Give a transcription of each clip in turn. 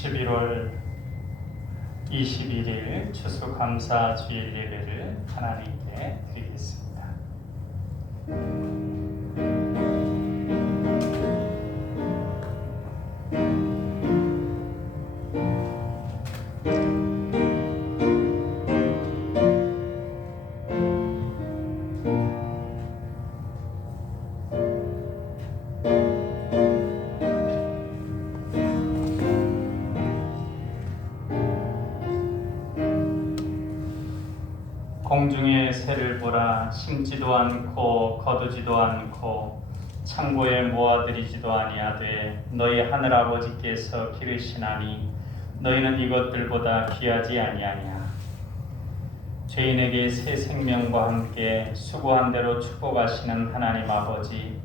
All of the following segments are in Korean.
11월 21일 추수감사 주일 예배를 하나님께 드리겠습니다. 공중의 새를 보라. 심지도 않고 거두지도 않고 창고에 모아들이지도 아니하되 너희 하늘아버지께서 기르시나니 너희는 이것들보다 귀하지 아니하냐. 죄인에게 새 생명과 함께 수고한 대로 축복하시는 하나님 아버지,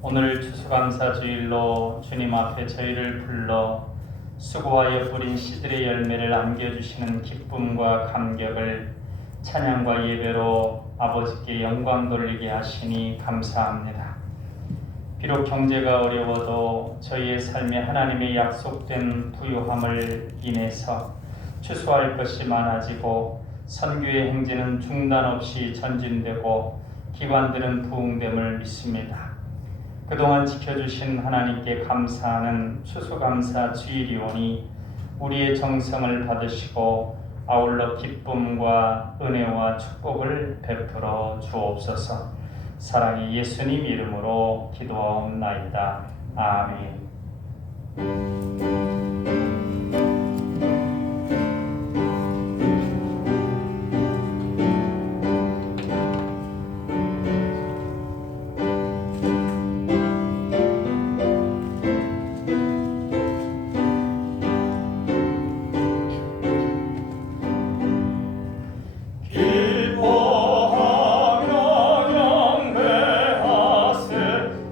오늘 추수감사주일로 주님 앞에 저희를 불러 수고하여 뿌린 씨들의 열매를 안겨주시는 기쁨과 감격을 찬양과 예배로 아버지께 영광 돌리게 하시니 감사합니다. 비록 경제가 어려워도 저희의 삶에 하나님의 약속된 부유함을 인해서 추수할 것이 많아지고 선교의 행진은 중단 없이 전진되고 기관들은 부흥됨을 믿습니다. 그동안 지켜주신 하나님께 감사하는 추수감사 주일이 오니 우리의 정성을 받으시고 아울러 기쁨과 은혜와 축복을 베풀어 주옵소서. 사랑의 예수님 이름으로 기도하옵나이다. 아멘.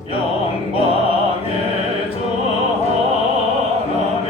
영광의 주 하나님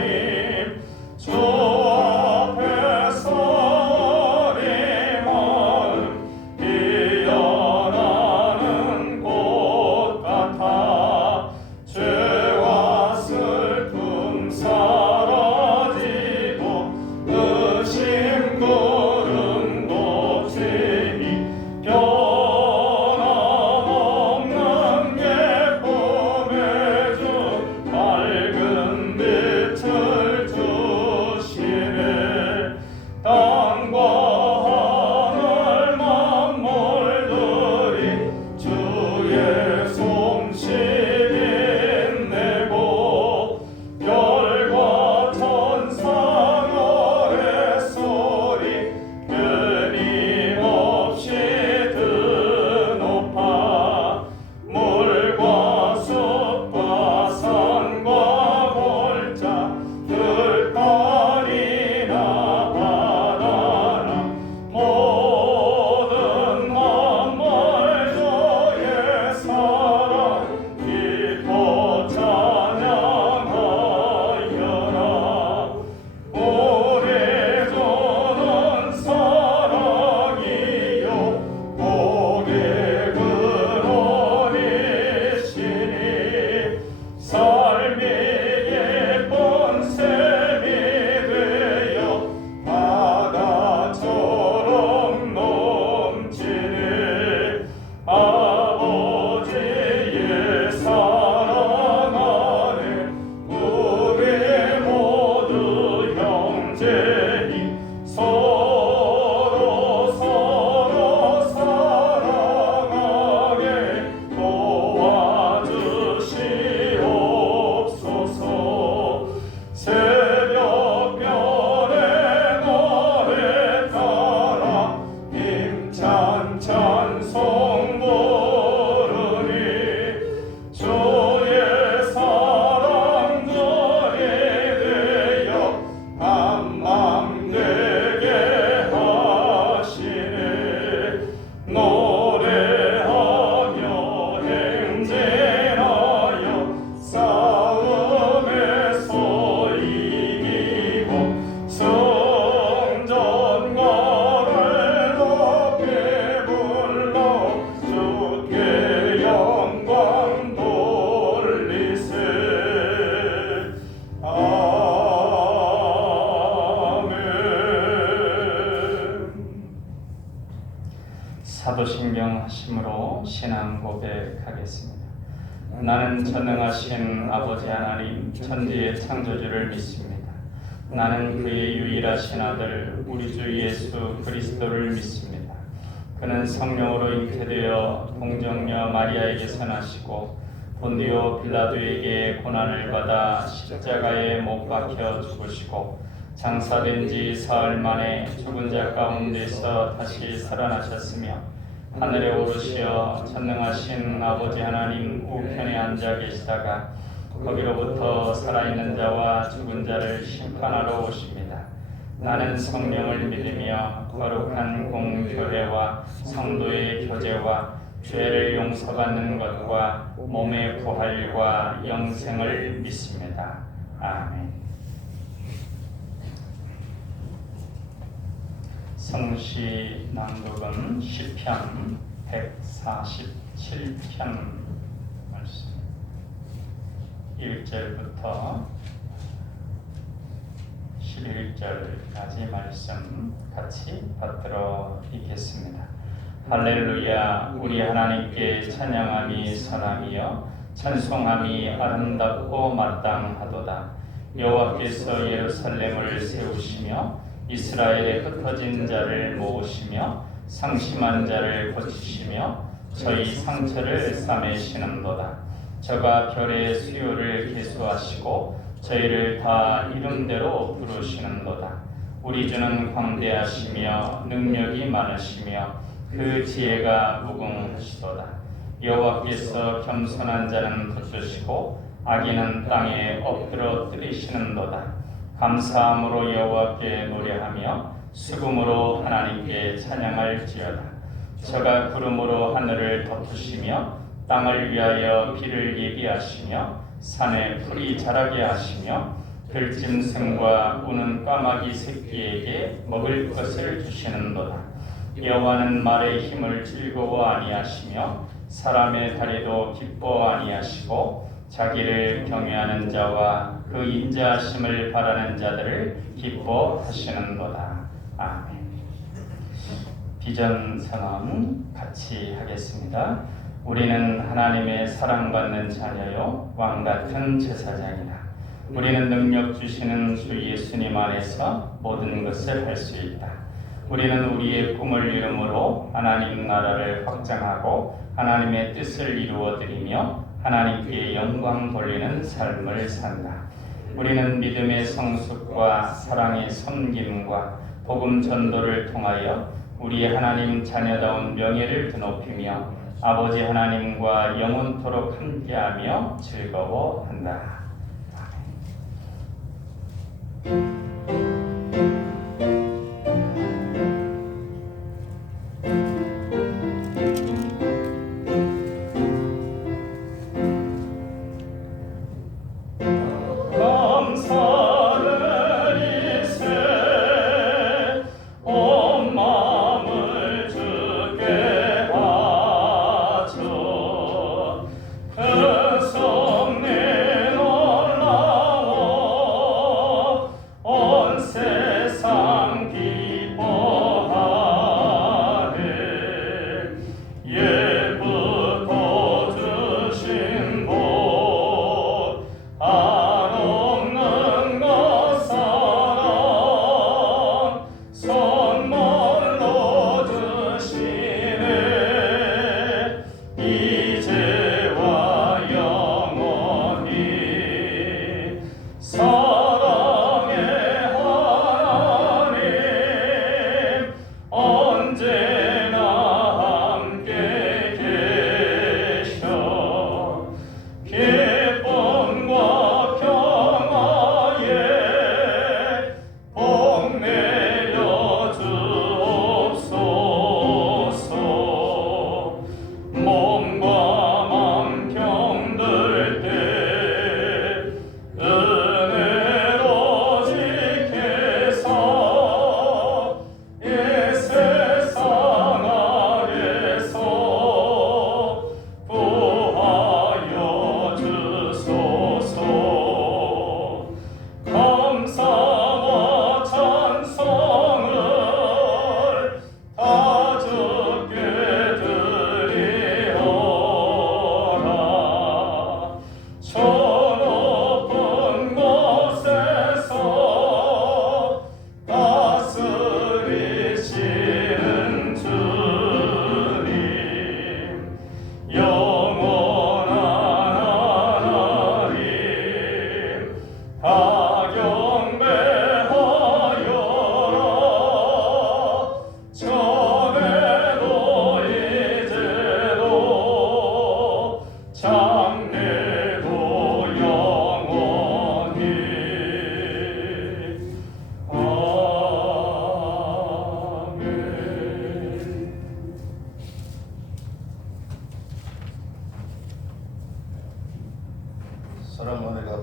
인정하심으로 신앙 고백하겠습니다. 나는 전능하신 아버지 하나님 천지의 창조주를 믿습니다. 나는 그의 유일하신 아들 우리 주 예수 그리스도를 믿습니다. 그는 성령으로 잉태되어 동정녀 마리아에게서 나시고 본디오 빌라도에게 고난을 받아 십자가에 못 박혀 죽으시고 장사된 지 사흘 만에 죽은 자 가운데서 다시 살아나셨으며 하늘에 오르시어 전능하신 아버지 하나님 우편에 앉아 계시다가 거기로부터 살아있는 자와 죽은 자를 심판하러 오십니다. 나는 성령을 믿으며 거룩한 공교회와 성도의 교제와 죄를 용서받는 것과 몸의 부활과 영생을 믿습니다. 아멘. 성시 낭독은 시편 147편 말씀 1절부터 11절까지 말씀 같이 받들어 읽겠습니다. 할렐루야. 우리 하나님께 찬양함이 선함이요 찬송함이 아름답고 마땅하도다. 여호와께서 예루살렘을 세우시며 이스라엘의 흩어진 자를 모으시며 상심한 자를 고치시며 저희 상처를 싸매시는도다. 저가 별의 수요를 계수하시고 저희를 다 이름대로 부르시는도다. 우리 주는 광대하시며 능력이 많으시며 그 지혜가 무궁하시도다. 여호와께서 겸손한 자는 붙드시고 악인은 땅에 엎드려 뜨리시는도다. 감사함으로 여호와께 노래하며 수금으로 하나님께 찬양할지어다. 저가 구름으로 하늘을 덮으시며 땅을 위하여 비를 예비하시며 산에 풀이 자라게 하시며 들짐승과 우는 까마귀 새끼에게 먹을 것을 주시는도다. 여호와는 말의 힘을 즐거워 아니하시며 사람의 다리도 기뻐 아니하시고 자기를 경외하는 자와 그 인자하심을 바라는 자들을 기뻐하시는도다. 아멘. 비전 선언 같이 하겠습니다. 우리는 하나님의 사랑받는 자녀요 왕같은 제사장이다. 우리는 능력 주시는 주 예수님 안에서 모든 것을 할 수 있다. 우리는 우리의 꿈을 이름으로 하나님 나라를 확장하고 하나님의 뜻을 이루어드리며 하나님께 영광 돌리는 삶을 산다. 우리는 믿음의 성숙과 사랑의 섬김과 복음 전도를 통하여 우리 하나님 자녀다운 명예를 드높이며 아버지 하나님과 영원토록 함께하며 즐거워한다. 그 성내 놀라워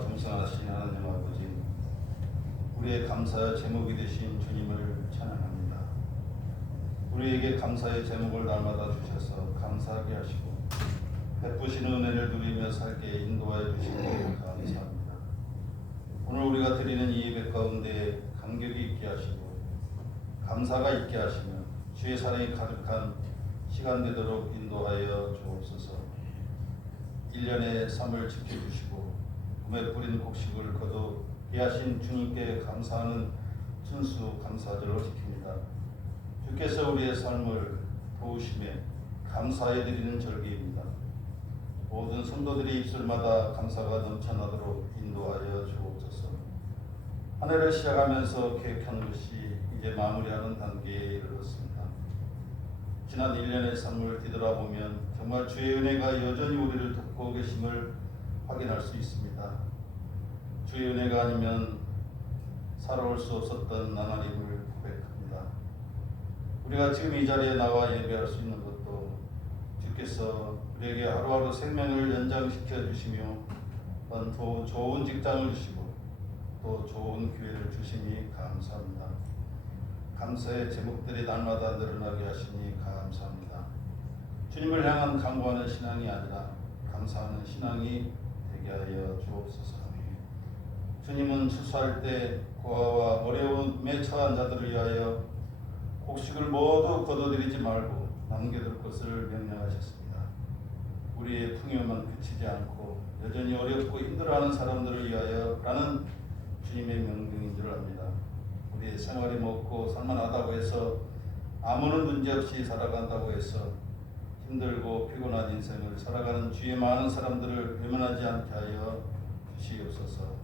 풍성하신 하나님 아버지, 우리의 감사의 제목이 되신 주님을 찬양합니다. 우리에게 감사의 제목을 날마다 주셔서 감사하게 하시고 베푸신 은혜를 누리며 살게 인도하여 주시니 감사합니다. 오늘 우리가 드리는 이 예배 가운데 감격이 있게 하시고 감사가 있게 하시며 주의 사랑이 가득한 시간 되도록 인도하여 주옵소서. 1년의 삶을 지켜주시고 꿈에 뿌린 곡식을 거둬 비하신 주님께 감사하는 순수 감사절로 지킵니다. 주께서 우리의 삶을 도우심에 감사해 드리는 절기입니다. 모든 성도들이 입술마다 감사가 넘쳐나도록 인도하여 주옵소서. 한 해를 시작하면서 계획한 것이 이제 마무리하는 단계에 이르렀습니다. 지난 1년의 삶을 뒤돌아보면 정말 주의 은혜가 여전히 우리를 돕고 계심을 확인할 수 있습니다. 주의 은혜가 아니면 살아올 수 없었던 하나님을 고백합니다. 우리가 지금 이 자리에 나와 예배할 수 있는 것도 주께서 우리에게 하루하루 생명을 연장시켜 주시며 또 좋은 직장을 주시고 또 좋은 기회를 주시니 감사합니다. 감사의 제목들이 날마다 늘어나게 하시니 감사합니다. 주님을 향한 간구하는 신앙이 아니라 감사하는 신앙이 되게 하여 주옵소서. 주님은 추수할 때 고아와 어려움에 처한 자들을 위하여 곡식을 모두 거둬들이지 말고 남겨둘 것을 명령하셨습니다. 우리의 풍요만 그치지 않고 여전히 어렵고 힘들어하는 사람들을 위하여 라는 주님의 명령인 줄 압니다. 우리의 생활이 먹고 살만하다고 해서 아무런 문제 없이 살아간다고 해서 힘들고 피곤한 인생을 살아가는 주의 많은 사람들을 외면하지 않게 하여 주시옵소서.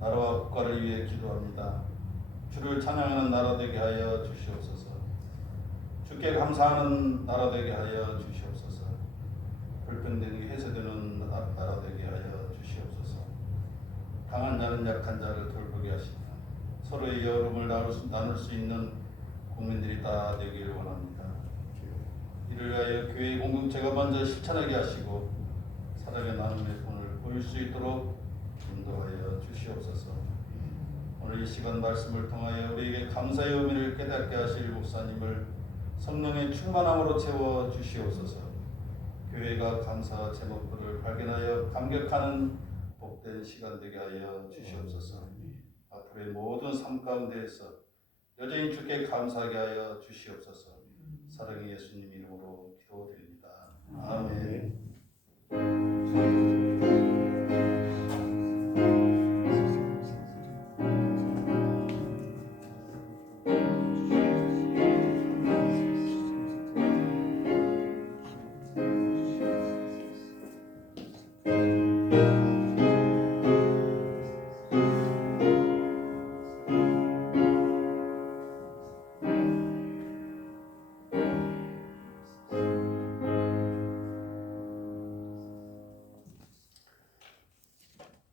나라와 국가를 위해 기도합니다. 주를 찬양하는 나라 되게 하여 주시옵소서. 주께 감사하는 나라 되게 하여 주시옵소서. 불평등이 해소되는 나라 되게 하여 주시옵소서. 강한 자는 약한 자를 돌보게 하시며 서로의 여름을 나눌 수 있는 국민들이 다 되기를 원합니다. 이를 위하여 교회 공동체가 먼저 실천하게 하시고 사랑의 나눔의 본을 보일 수 있도록 인도하여 주시옵소서. 오늘 이 시간 말씀을 통하여 우리에게 감사의 의미를 깨닫게 하실 목사님을 성령의 충만함으로 채워 주시옵소서. 교회가 감사 제목들을 발견하여 감격하는 복된 시간 되게 하여 주시옵소서. 앞으로의 모든 삶 가운데에서 여전히 주께 감사하게 하여 주시옵소서. 사랑의 예수님 이름으로 기도드립니다. 아멘.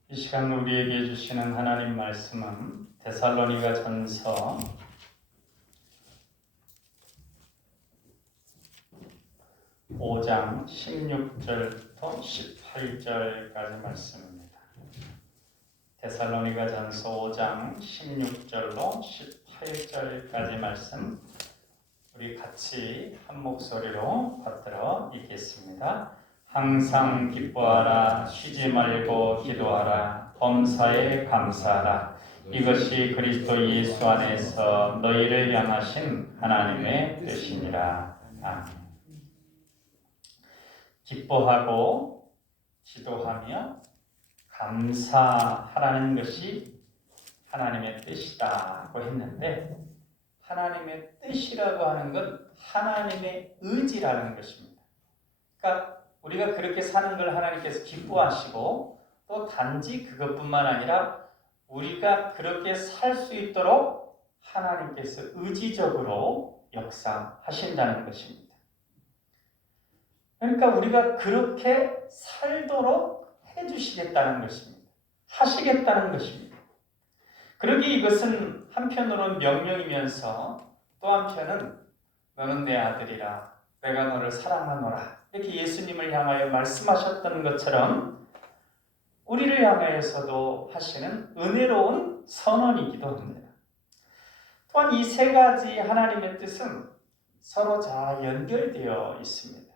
이 시간 우리에게 주시는 하나님 말씀은 데살로니가 전서 5장 16절부터 18절까지 말씀입니다. 데살로니가 전서 5장 16절로 18절까지 말씀 우리 같이 한 목소리로 받들어 읽겠습니다. 항상 기뻐하라, 쉬지 말고 기도하라, 범사에 감사하라. 이것이 그리스도 예수 안에서 너희를 향하신 하나님의 뜻이니라. 아멘. 기뻐하고 기도하며 감사하라는 것이 하나님의 뜻이다고 했는데, 하나님의 뜻이라고 하는 건 하나님의 의지라는 것입니다. 그러니까 우리가 그렇게 사는 걸 하나님께서 기뻐하시고, 또 단지 그것뿐만 아니라 우리가 그렇게 살 수 있도록 하나님께서 의지적으로 역사하신다는 것입니다. 그러니까 우리가 그렇게 살도록 해주시겠다는 것입니다. 하시겠다는 것입니다. 그러기 이것은 한편으로는 명령이면서 또 한편은 너는 내 아들이라, 내가 너를 사랑하노라, 이렇게 예수님을 향하여 말씀하셨던 것처럼 우리를 향하여서도 하시는 은혜로운 선언이기도 합니다. 또한 이 세 가지 하나님의 뜻은 서로 잘 연결되어 있습니다.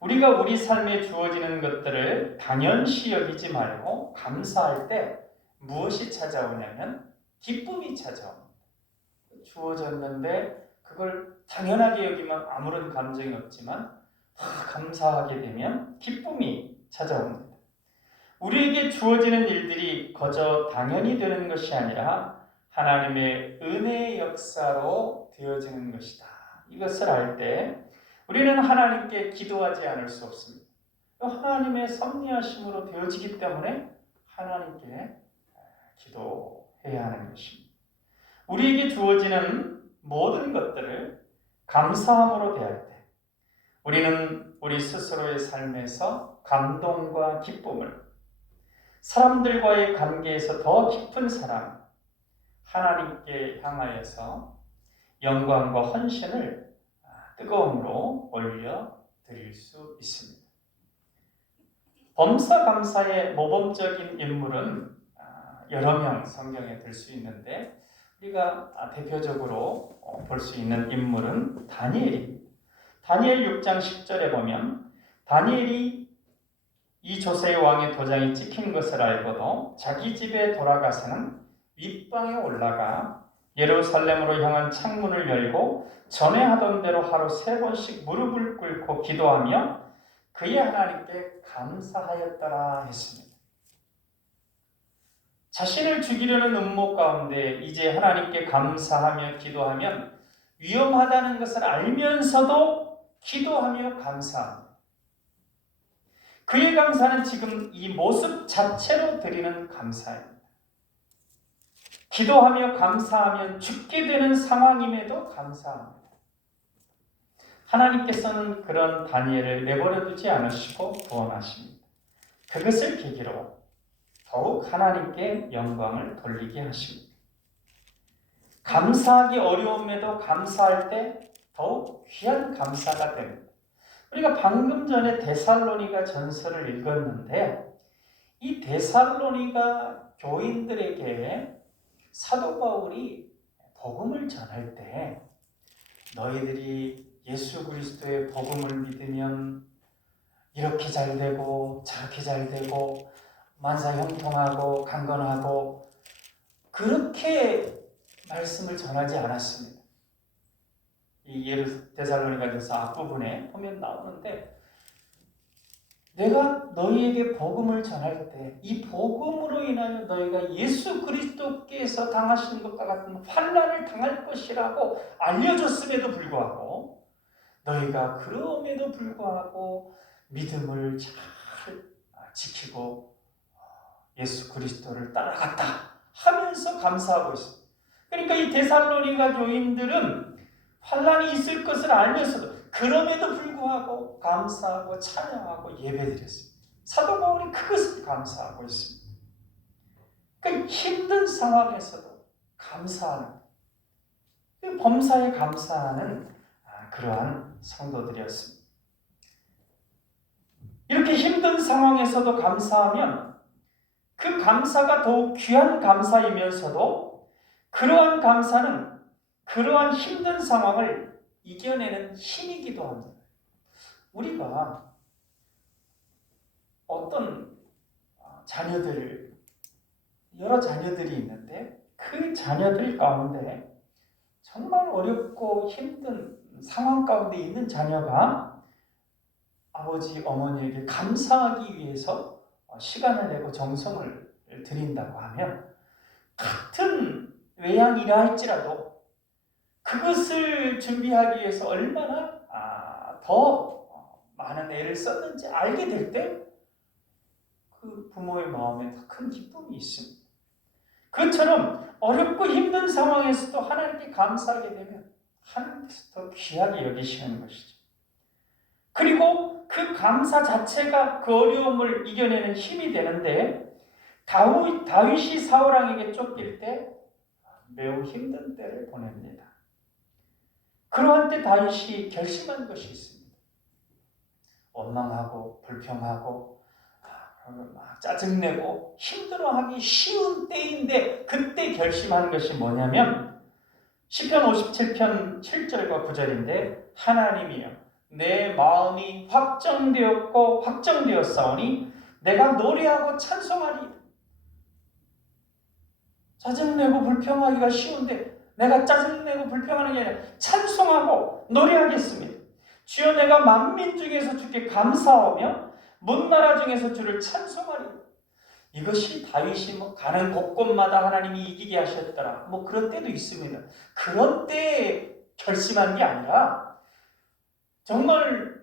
우리가 우리 삶에 주어지는 것들을 당연시 여기지 말고 감사할 때 무엇이 찾아오냐면 기쁨이 찾아옵니다. 주어졌는데 그걸 당연하게 여기면 아무런 감정이 없지만 감사하게 되면 기쁨이 찾아옵니다. 우리에게 주어지는 일들이 거저 당연히 되는 것이 아니라 하나님의 은혜의 역사로 되어지는 것이다. 이것을 알 때 우리는 하나님께 기도하지 않을 수 없습니다. 하나님의 섭리하심으로 되어지기 때문에 하나님께 기도해야 하는 것입니다. 우리에게 주어지는 모든 것들을 감사함으로 대할 때 우리는 우리 스스로의 삶에서 감동과 기쁨을, 사람들과의 관계에서 더 깊은 사랑, 하나님께 향하여서 영광과 헌신을 뜨거움으로 올려드릴 수 있습니다. 범사감사의 모범적인 인물은 여러 명 성경에 들 수 있는데 우리가 대표적으로 볼 수 있는 인물은 다니엘입니다. 다니엘 6장 10절에 보면 다니엘이 이 조세의 왕의 도장이 찍힌 것을 알고도 자기 집에 돌아가서는 윗방에 올라가 예루살렘으로 향한 창문을 열고 전에 하던 대로 하루 3번씩 무릎을 꿇고 기도하며 그의 하나님께 감사하였더라 했습니다. 자신을 죽이려는 음모 가운데 이제 하나님께 감사하며 기도하면 위험하다는 것을 알면서도 기도하며 감사합니다. 그의 감사는 지금 이 모습 자체로 드리는 감사입니다. 기도하며 감사하면 죽게 되는 상황임에도 감사합니다. 하나님께서는 그런 다니엘을 내버려 두지 않으시고 구원하십니다. 그것을 계기로 더욱 하나님께 영광을 돌리게 하십니다. 감사하기 어려움에도 감사할 때 더욱 귀한 감사가 됩니다. 우리가 방금 전에 데살로니가 전서를 읽었는데 이 데살로니가 교인들에게 사도 바울이 복음을 전할 때 너희들이 예수 그리스도의 복음을 믿으면 이렇게 잘 되고 저렇게 잘 되고 만사 형통하고 강건하고 그렇게 말씀을 전하지 않았습니다. 이 데살로니가전서 앞부분에 보면 나오는데 내가 너희에게 복음을 전할 때 이 복음으로 인하여 너희가 예수 그리스도께서 당하신 것과 같은 환난을 당할 것이라고 알려줬음에도 불구하고 너희가 그럼에도 불구하고 믿음을 잘 지키고 예수 그리스도를 따라갔다 하면서 감사하고 있습니다. 그러니까 이 데살로니가 교인들은 환난이 있을 것을 알면서도 그럼에도 불구하고 감사하고 찬양하고 예배드렸습니다. 사도 바울이 그것을 감사하고 있습니다. 그러니까 힘든 상황에서도 감사하는 범사에 감사하는 그러한 성도들이었습니다. 이렇게 힘든 상황에서도 감사하면 그 감사가 더욱 귀한 감사이면서도 그러한 감사는 그러한 힘든 상황을 이겨내는 힘이기도 합니다. 우리가 어떤 여러 자녀들이 있는데 그 자녀들 가운데 정말 어렵고 힘든 상황 가운데 있는 자녀가 아버지, 어머니에게 감사하기 위해서 시간을 내고 정성을 들인다고 하면 같은 외양이라 할지라도 그것을 준비하기 위해서 얼마나 더 많은 애를 썼는지 알게 될 때 그 부모의 마음에 더 큰 기쁨이 있습니다. 그처럼 어렵고 힘든 상황에서도 하나님께 감사하게 되면 하나님께서 더 귀하게 여기시는 것이죠. 그리고 그 감사 자체가 그 어려움을 이겨내는 힘이 되는데 다윗이 사울왕에게 쫓길 때 매우 힘든 때를 보냅니다. 그러한 때 다윗이 결심한 것이 있습니다. 원망하고 불평하고 막 짜증내고 힘들어하기 쉬운 때인데 그때 결심한 것이 뭐냐면 시편 57편 7절과 9절인데 하나님이여 내 마음이 확정되었고 확정되었사오니 내가 노래하고 찬송하리. 짜증내고 불평하기가 쉬운데 내가 짜증내고 불평하는 게 아니라 찬송하고 노래하겠습니다. 주여 내가 만민 중에서 주께 감사하며 문나라 중에서 주를 찬송하리. 이것이 다윗이 가는 곳곳마다 하나님이 이기게 하셨더라. 그런 때도 있습니다. 그런 때에 결심한 게 아니라 정말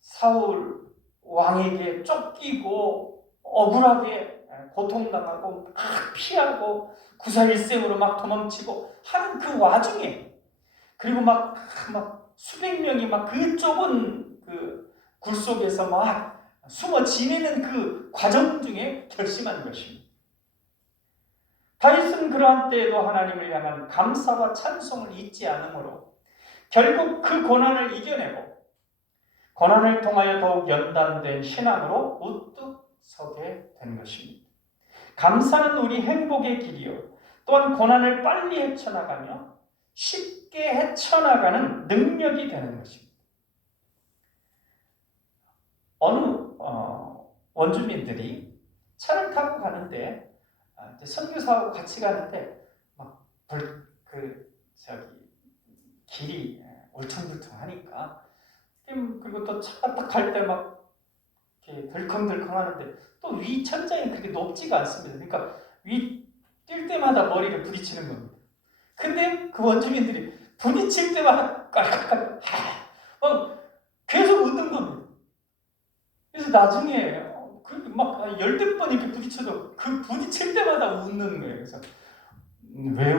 사울 왕에게 쫓기고 억울하게 고통당하고 막 피하고 구사일생으로 막 도망치고 하는 그 와중에 그리고 막 수백 명이 막 그 좁은 그 굴 속에서 막 숨어 지내는 그 과정 중에 결심한 것입니다. 다윗은 그러한 때에도 하나님을 향한 감사와 찬송을 잊지 않으므로 결국 그 고난을 이겨내고 고난을 통하여 더욱 연단된 신앙으로 우뚝 서게 된 것입니다. 감사는 우리 행복의 길이요 또한 고난을 빨리 헤쳐나가며 쉽게 헤쳐나가는 능력이 되는 것입니다. 어느 원주민들이 차를 타고 가는데 선교사하고 같이 가는데 길이 울퉁불퉁하니까 그리고 또 차가 딱 갈 때 막 이렇게 덜컹덜컹 하는데 또 위 천장이 그렇게 높지가 않습니다. 그러니까 위 뛸 때마다 머리를 부딪히는 겁니다. 근데 그 원주민들이 부딪힐 때마다 깔깔깔 계속 웃는 겁니다. 그래서 나중에 막 열댓 번 이렇게 부딪혀도 그 부딪힐 때마다 웃는 거예요. 그래서 왜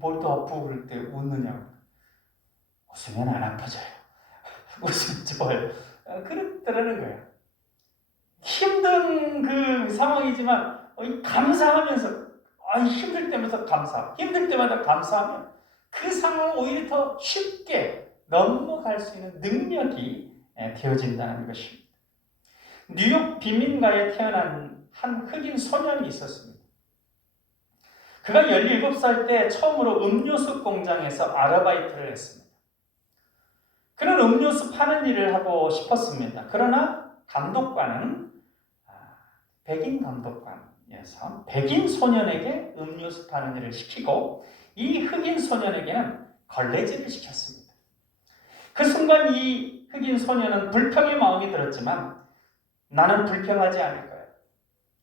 머리도 아프고 그럴 때 웃느냐? 웃으면 안 아파져요. 웃으면 좋아요. 그렇더라는 거예요. 힘든 그 상황이지만 감사하면서 힘들 때마다 감사, 힘들 때마다 감사하면 그 상황을 오히려 더 쉽게 넘어갈 수 있는 능력이 되어진다는 것입니다. 뉴욕 빈민가에 태어난 한 흑인 소년이 있었습니다. 그가 17살 때 처음으로 음료수 공장에서 아르바이트를 했습니다. 그는 음료수 파는 일을 하고 싶었습니다. 그러나 감독관은 백인 감독관이어서 백인 소년에게 음료수 파는 일을 시키고 이 흑인 소년에게는 걸레질을 시켰습니다. 그 순간 이 흑인 소년은 불평의 마음이 들었지만 나는 불평하지 않을 거야.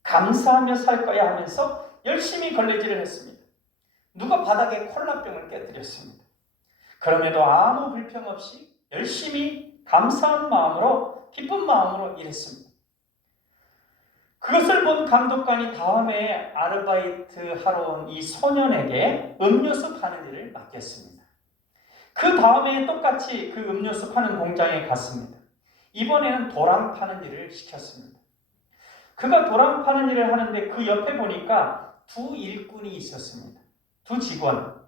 감사하며 살 거야 하면서 열심히 걸레질을 했습니다. 누가 바닥에 콜라병을 깨뜨렸습니다. 그럼에도 아무 불평 없이 열심히 감사한 마음으로 기쁜 마음으로 일했습니다. 그것을 본 감독관이 다음에 아르바이트 하러 온 이 소년에게 음료수 파는 일을 맡겼습니다. 그 다음에 똑같이 그 음료수 파는 공장에 갔습니다. 이번에는 도랑 파는 일을 시켰습니다. 그가 도랑 파는 일을 하는데 그 옆에 보니까 두 일꾼이 있었습니다. 두 직원.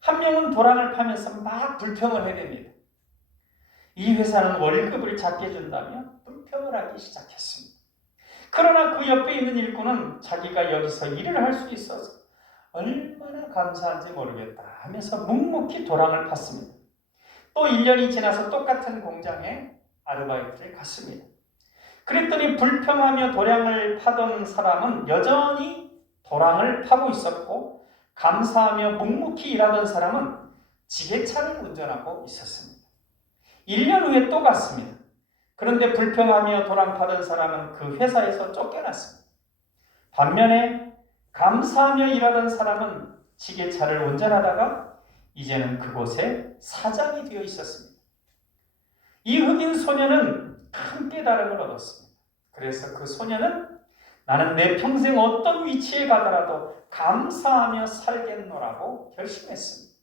한 명은 도랑을 파면서 막 불평을 해댑니다. 이 회사는 월급을 작게 준다며 불평을 하기 시작했습니다. 그러나 그 옆에 있는 일꾼은 자기가 여기서 일을 할 수 있어서 얼마나 감사한지 모르겠다 하면서 묵묵히 도랑을 팠습니다. 또 1년이 지나서 똑같은 공장에 아르바이트를 갔습니다. 그랬더니 불평하며 도랑을 파던 사람은 여전히 도랑을 파고 있었고 감사하며 묵묵히 일하던 사람은 지게차를 운전하고 있었습니다. 1년 후에 또 갔습니다. 그런데 불평하며 도랑 파던 사람은 그 회사에서 쫓겨났습니다. 반면에 감사하며 일하던 사람은 지게차를 운전하다가 이제는 그곳에 사장이 되어 있었습니다. 이 흑인 소년은 큰 깨달음을 얻었습니다. 그래서 그 소년은 나는 내 평생 어떤 위치에 가더라도 감사하며 살겠노라고 결심했습니다.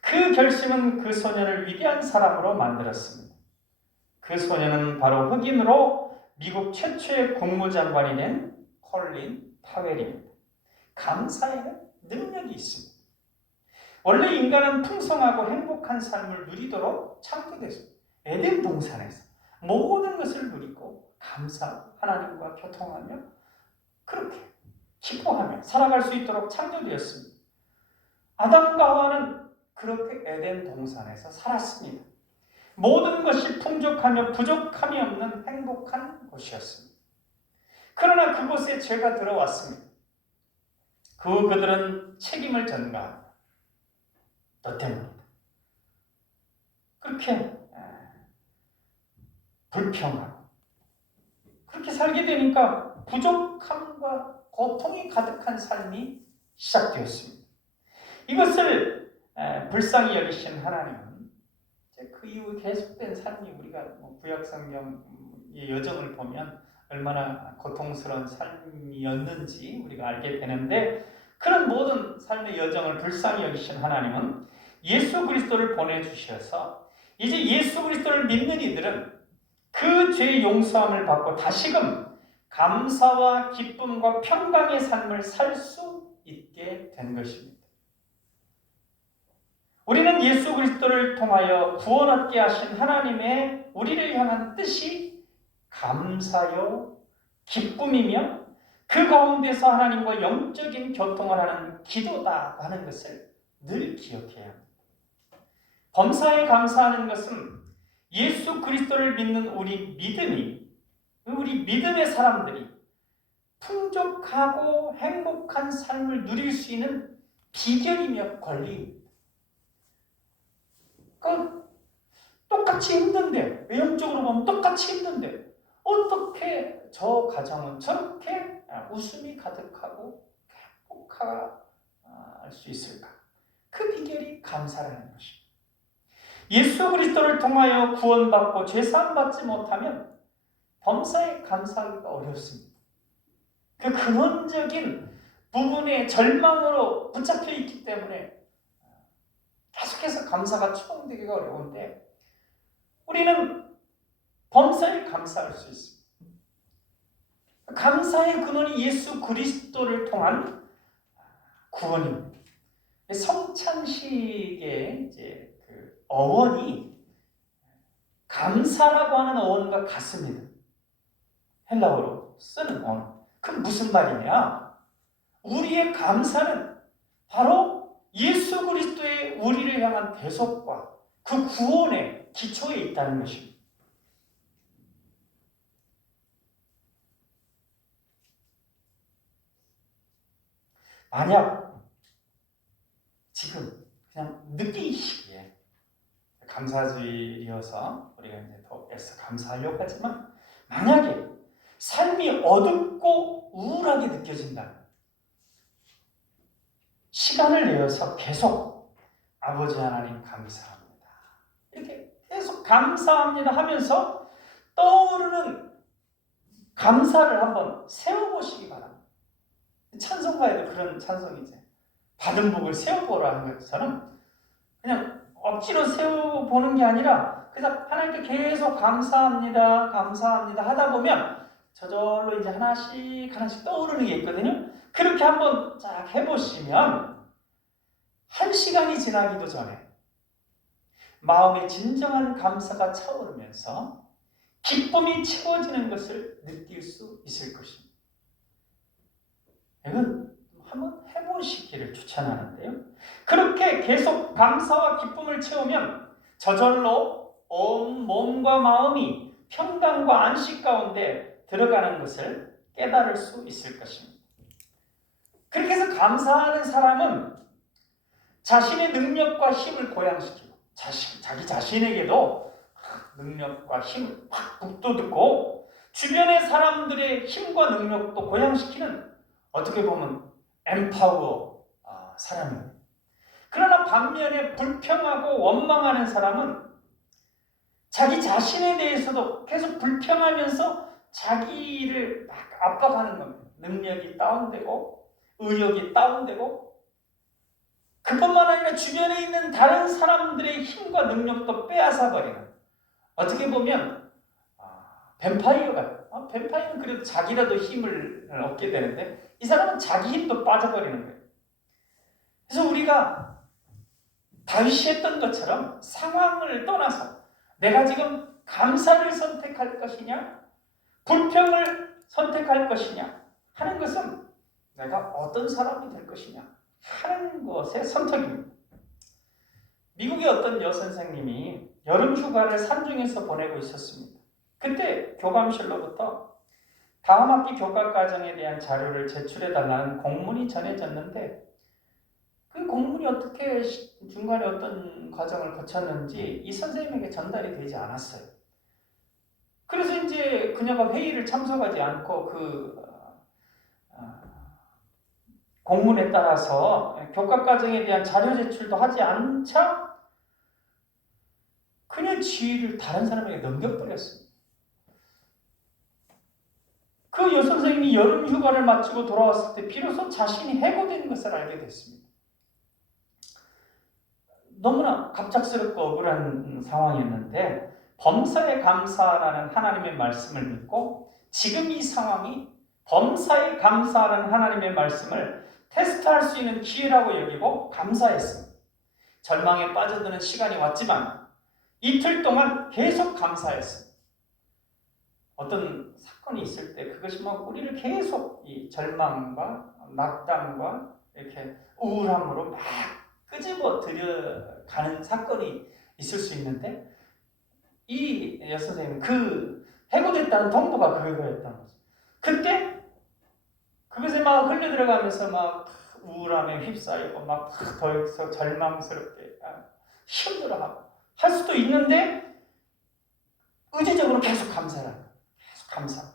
그 결심은 그 소년을 위대한 사람으로 만들었습니다. 그 소년은 바로 흑인으로 미국 최초의 국무장관이 된 콜린 파웰입니다. 감사에는 능력이 있습니다. 원래 인간은 풍성하고 행복한 삶을 누리도록 창조됐습니다. 에덴 동산에서 모든 것을 누리고 감사, 하나님과 교통하며 그렇게 기뻐하며 살아갈 수 있도록 창조되었습니다. 아담과 하와는 그렇게 에덴 동산에서 살았습니다. 모든 것이 풍족하며 부족함이 없는 행복한 곳이었습니다. 그러나 그곳에 죄가 들어왔습니다. 그들은 책임을 전가합니다. 너 때문이다. 그렇게 불평하고 그렇게 살게 되니까 부족함과 고통이 가득한 삶이 시작되었습니다. 이것을 불쌍히 여기신 하나님은 그 이후 계속된 삶이 우리가 구약 성경의 여정을 보면 얼마나 고통스러운 삶이었는지 우리가 알게 되는데, 그런 모든 삶의 여정을 불쌍히 여기신 하나님은 예수 그리스도를 보내주셔서 이제 예수 그리스도를 믿는 이들은 그 죄의 용서함을 받고 다시금 감사와 기쁨과 평강의 삶을 살 수 있게 된 것입니다. 우리는 예수 그리스도를 통하여 구원 얻게 하신 하나님의 우리를 향한 뜻이 감사요, 기쁨이며 그 가운데서 하나님과 영적인 교통을 하는 기도다 하는 것을 늘 기억해야 합니다. 범사에 감사하는 것은 예수 그리스도를 믿는 우리 믿음의 사람들이 풍족하고 행복한 삶을 누릴 수 있는 비결이며 권리입니다. 똑같이 힘든데, 외형적으로 보면 똑같이 힘든데 어떻게 저 가정은 저렇게 웃음이 가득하고 행복할 수 있을까? 그 비결이 감사라는 것입니다. 예수 그리스도를 통하여 구원받고 죄사함 받지 못하면 범사에 감사하기가 어렵습니다. 그 근원적인 부분에 절망으로 붙잡혀 있기 때문에 계속해서 감사가 추동되기가 어려운데, 우리는 범사에 감사할 수 있습니다. 감사의 근원이 예수 그리스도를 통한 구원입니다. 성찬식의 이제 그 어원이 감사라고 하는 어원과 같습니다. 헬라어로 쓰는 어원. 그럼 무슨 말이냐? 우리의 감사는 바로 예수 그리스도의 우리를 향한 대속과 그 구원의 기초에 있다는 것입니다. 만약 지금 그냥 느끼시기에 감사주의여서 우리가 이제 더 애써 감사하려고 하지만, 만약에 삶이 어둡고 우울하게 느껴진다면 시간을 내어서 계속 아버지 하나님 감사합니다, 이렇게 계속 감사합니다 하면서 떠오르는 감사를 한번 세워보시기 바랍니다. 찬송가에도 그런 찬송이죠. 받은 복을 세워보라 하는 것처럼 그냥 억지로 세워보는 게 아니라 그래서 하나님께 계속 감사합니다, 감사합니다 하다 보면 저절로 이제 하나씩 떠오르는 게 있거든요. 그렇게 한번 쫙 해보시면 1시간이 지나기도 전에 마음에 진정한 감사가 차오르면서 기쁨이 채워지는 것을 느낄 수 있을 것입니다. 이건 한번 해보시기를 추천하는데요. 그렇게 계속 감사와 기쁨을 채우면 저절로 온 몸과 마음이 평강과 안식 가운데 들어가는 것을 깨달을 수 있을 것입니다. 그렇게 해서 감사하는 사람은 자신의 능력과 힘을 고양시키고 자기 자신에게도 능력과 힘을 확 북돋고 주변의 사람들의 힘과 능력도 고양시키는, 어떻게 보면 엠파워 사람입니다. 그러나 반면에 불평하고 원망하는 사람은 자기 자신에 대해서도 계속 불평하면서 자기를 막 압박하는 겁니다. 능력이 다운되고 의욕이 다운되고, 그뿐만 아니라 주변에 있는 다른 사람들의 힘과 능력도 빼앗아버리는, 어떻게 보면 뱀파이어가, 뱀파이어는 그래도 자기라도 힘을 얻게 되는데 이 사람은 자기 힘도 빠져버리는 거예요. 그래서 우리가 다윗이 했던 것처럼 상황을 떠나서 내가 지금 감사를 선택할 것이냐, 불평을 선택할 것이냐 하는 것은 내가 어떤 사람이 될 것이냐 하는 것의 선택입니다. 미국의 어떤 여선생님이 여름 휴가를 산중에서 보내고 있었습니다. 그때 교감실로부터 다음 학기 교과 과정에 대한 자료를 제출해달라는 공문이 전해졌는데 그 공문이 어떻게 중간에 어떤 과정을 거쳤는지 이 선생님에게 전달이 되지 않았어요. 그래서 이제 그녀가 회의를 참석하지 않고 그 공문에 따라서 교과 과정에 대한 자료 제출도 하지 않자 그녀 지위를 다른 사람에게 넘겨버렸습니다. 그 여선생님이 여름 휴가를 마치고 돌아왔을 때 비로소 자신이 해고된 것을 알게 됐습니다. 너무나 갑작스럽고 억울한 상황이었는데 범사에 감사라는 하나님의 말씀을 믿고 지금 이 상황이 범사에 감사라는 하나님의 말씀을 테스트할 수 있는 기회라고 여기고 감사했습니다. 절망에 빠져드는 시간이 왔지만 이틀 동안 계속 감사했습니다. 어떤 사건이 있을 때 그것이 막 우리를 계속 이 절망과 낙담과 이렇게 우울함으로 막 끄집어 들여가는 사건이 있을 수 있는데 이 여선생님은 그 해고됐다는 통보가 그거였다는 거죠. 그때 그것에 막 흘려 들어가면서 막 우울함에 휩싸이고 막 더 이상 절망스럽게 힘들어하고 할 수도 있는데 의지적으로 계속 감사를 합니다. 계속 감사.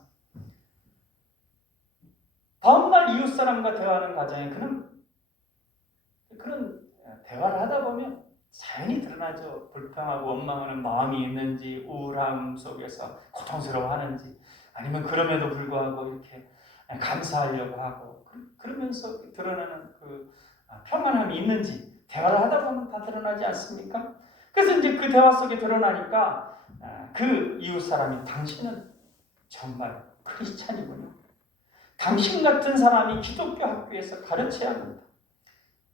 다음날 이웃 사람과 대화하는 과정에 그는 그런 대화를 하다 보면 자연히 드러나죠. 불평하고 원망하는 마음이 있는지 우울함 속에서 고통스러워하는지 아니면 그럼에도 불구하고 이렇게 감사하려고 하고 그러면서 드러나는 그 평안함이 있는지 대화를 하다 보면 다 드러나지 않습니까? 그래서 이제 그 대화 속에 드러나니까 그 이웃 사람이 당신은 정말 크리스찬이군요. 당신 같은 사람이 기독교 학교에서 가르쳐야 합니다.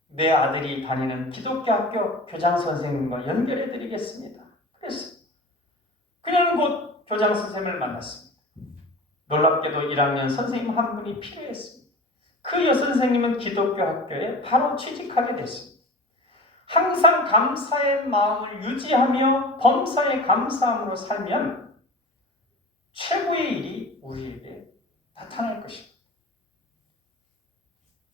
내 아들이 다니는 기독교 학교 교장 선생님과 연결해 드리겠습니다. 그래서 그녀는 곧 교장 선생님을 만났습니다. 놀랍게도 1학년 선생님 한 분이 필요했습니다. 그 여선생님은 기독교 학교에 바로 취직하게 됐습니다. 항상 감사의 마음을 유지하며 범사에 감사함으로 살면 최고의 일이 우리에게 나타날 것입니다.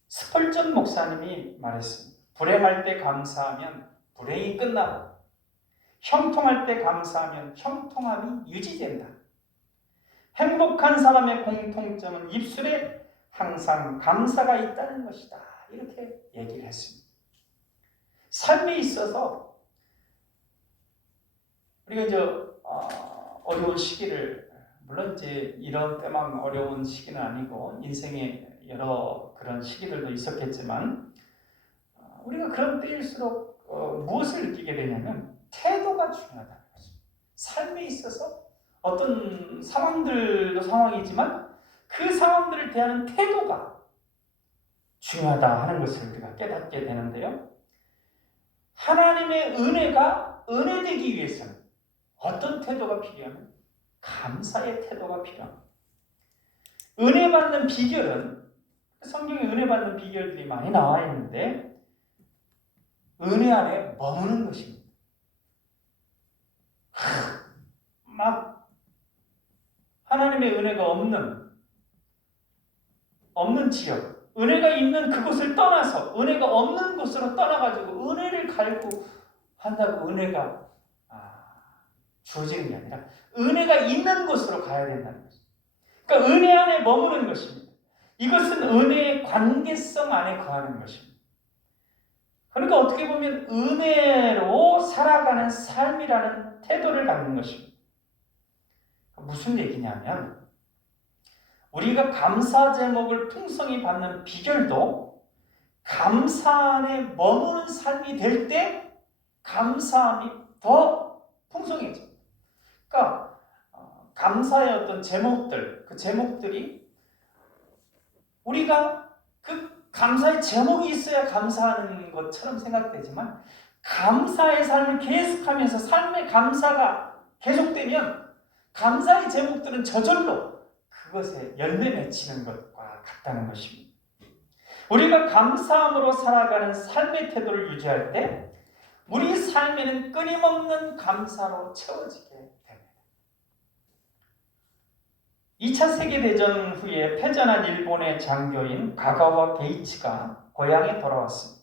스펄전 목사님이 말했습니다. 불행할 때 감사하면 불행이 끝나고 형통할 때 감사하면 형통함이 유지된다. 행복한 사람의 공통점은 입술에 항상 감사가 있다는 것이다. 이렇게 얘기를 했습니다. 삶에 있어서 우리가 이제 어려운 시기를 물론 이제 이런 때만 어려운 시기는 아니고 인생에 여러 그런 시기들도 있었겠지만 우리가 그런 때일수록 무엇을 느끼게 되냐면 태도가 중요하다는 거죠. 삶에 있어서 어떤 상황들도 상황이지만 그 상황들을 대하는 태도가 중요하다 하는 것을 우리가 깨닫게 되는데요. 하나님의 은혜가 은혜되기 위해서는 어떤 태도가 필요하면 감사의 태도가 필요합니다. 은혜 받는 비결은 성경에 은혜 받는 비결들이 많이 나와 있는데 은혜 안에 머무는 것입니다. 막 하나님의 은혜가 없는 지역, 은혜가 있는 그곳을 떠나서 은혜가 없는 곳으로 떠나가지고 은혜를 갈구한다고 은혜가 주어지는 게 아니라 은혜가 있는 곳으로 가야 된다는 거죠. 그러니까 은혜 안에 머무는 것입니다. 이것은 은혜의 관계성 안에 거하는 것입니다. 그러니까 어떻게 보면 은혜로 살아가는 삶이라는 태도를 갖는 것입니다. 무슨 얘기냐면 우리가 감사 제목을 풍성히 받는 비결도 감사 안에 머무는 삶이 될 때 감사함이 더 풍성해집니다. 그러니까 감사의 어떤 제목들, 그 제목들이 우리가 그 감사의 제목이 있어야 감사하는 것처럼 생각되지만 감사의 삶을 계속하면서 삶의 감사가 계속되면 감사의 제목들은 저절로 그것에 열매 맺히는 것과 같다는 것입니다. 우리가 감사함으로 살아가는 삶의 태도를 유지할 때 우리 삶에는 끊임없는 감사로 채워지게 됩니다. 2차 세계대전 후에 패전한 일본의 장교인 가가와 게이츠가 고향에 돌아왔습니다.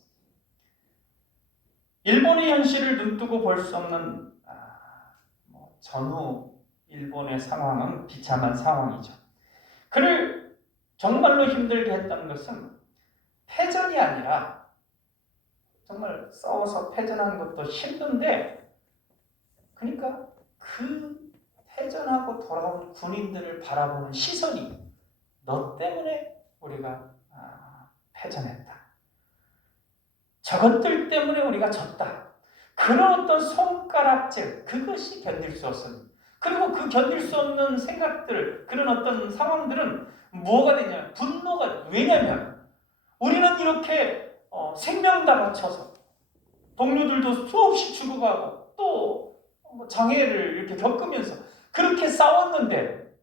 일본의 현실을 눈뜨고 볼 수 없는 전후 일본의 상황은 비참한 상황이죠. 그를 정말로 힘들게 했던 것은 패전이 아니라 정말 싸워서 패전하는 것도 힘든데 그러니까 그 패전하고 돌아온 군인들을 바라보는 시선이 너 때문에 우리가 패전했다. 저것들 때문에 우리가 졌다. 그런 어떤 손가락질 그것이 견딜 수 없습니다. 그리고 그 견딜 수 없는 생각들 그런 어떤 상황들은 뭐가 되냐 분노가 왜냐면 우리는 이렇게 생명 다 바쳐서 동료들도 수없이 죽어가고 또 장애를 이렇게 겪으면서 그렇게 싸웠는데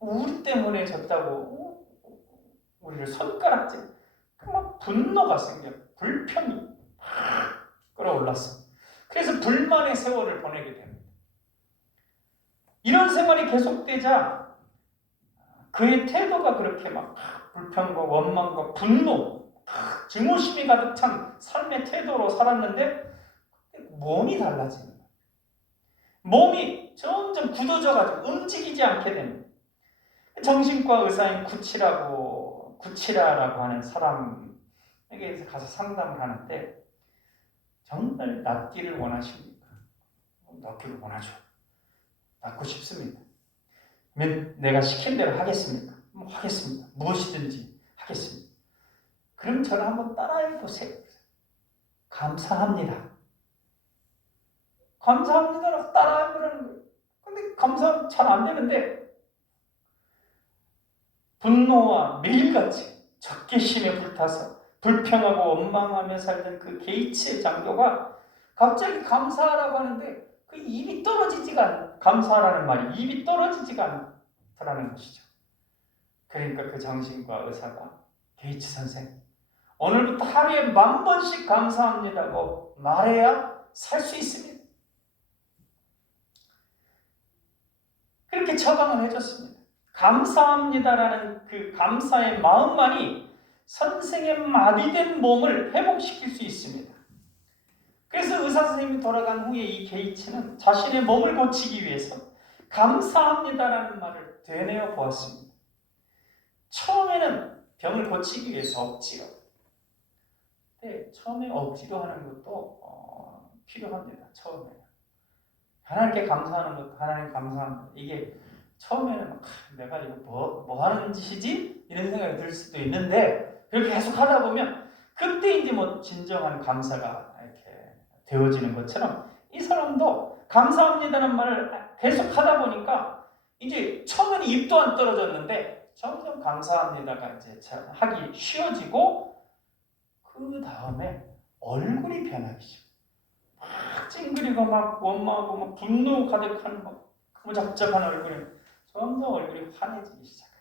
우리 때문에 졌다고 우리를 손가락질 막 분노가 생겨 불평이 막 끌어올랐습니다. 그래서 불만의 세월을 보내게 됩니다. 이런 생활이 계속되자 그의 태도가 그렇게 막 불평과 원망과 분노, 증오심이 가득 찬 삶의 태도로 살았는데 몸이 달라지는 거예요. 몸이 점점 굳어져가지고 움직이지 않게 됩니다. 정신과 의사인 구치라라고 하는 사람에게 가서 상담을 하는데 정말 낫기를 원하십니까? 낫기를 원하죠. 낫고 싶습니다. 내가 시킨 대로 하겠습니까? 하겠습니다. 무엇이든지 하겠습니다. 그럼 저를 한번 따라해 보세요. 감사합니다. 감사합니다라고 따라해 보라는 거예요. 근데 감사 잘 안 되는데 분노와 매일같이 적개심에 불타서 불평하고 원망하며 살던 그 게이츠 장교가 갑자기 감사하라고 하는데 그 입이 떨어지지가 않아요. 감사라는 말이 입이 떨어지지가 않더라는 것이죠. 그러니까 그 정신과 의사가 게이츠 선생 오늘부터 하루에 10,000번씩 감사합니다고 말해야 살 수 있습니다. 그렇게 처방을 해줬습니다. 감사합니다라는 그 감사의 마음만이 선생의 마비된 몸을 회복시킬 수 있습니다. 그래서 의사 선생님이 돌아간 후에 이 게이츠는 자신의 몸을 고치기 위해서 감사합니다라는 말을 되뇌어 보았습니다. 처음에는 병을 고치기 위해서 억지로. 근데 처음에 억지로 하는 것도 필요합니다. 처음에는. 하나님께 감사하는 것도 하나님 감사합니다. 이게 처음에는 내가 이거 뭐 하는 짓이지? 이런 생각이 들 수도 있는데 그렇게 계속 하다 보면 그때 이제 진정한 감사가 이렇게 되어지는 것처럼 이 사람도 감사합니다는 말을 계속 하다 보니까 이제 처음에는 입도 안 떨어졌는데 점점 감사합니다가 이제 하기 쉬워지고 그 다음에 얼굴이 변하기 시작해요. 막 찡그리고 막 원망하고 막 분노 가득한 막 무작작한 얼굴이 점점 얼굴이 환해지기 시작해요.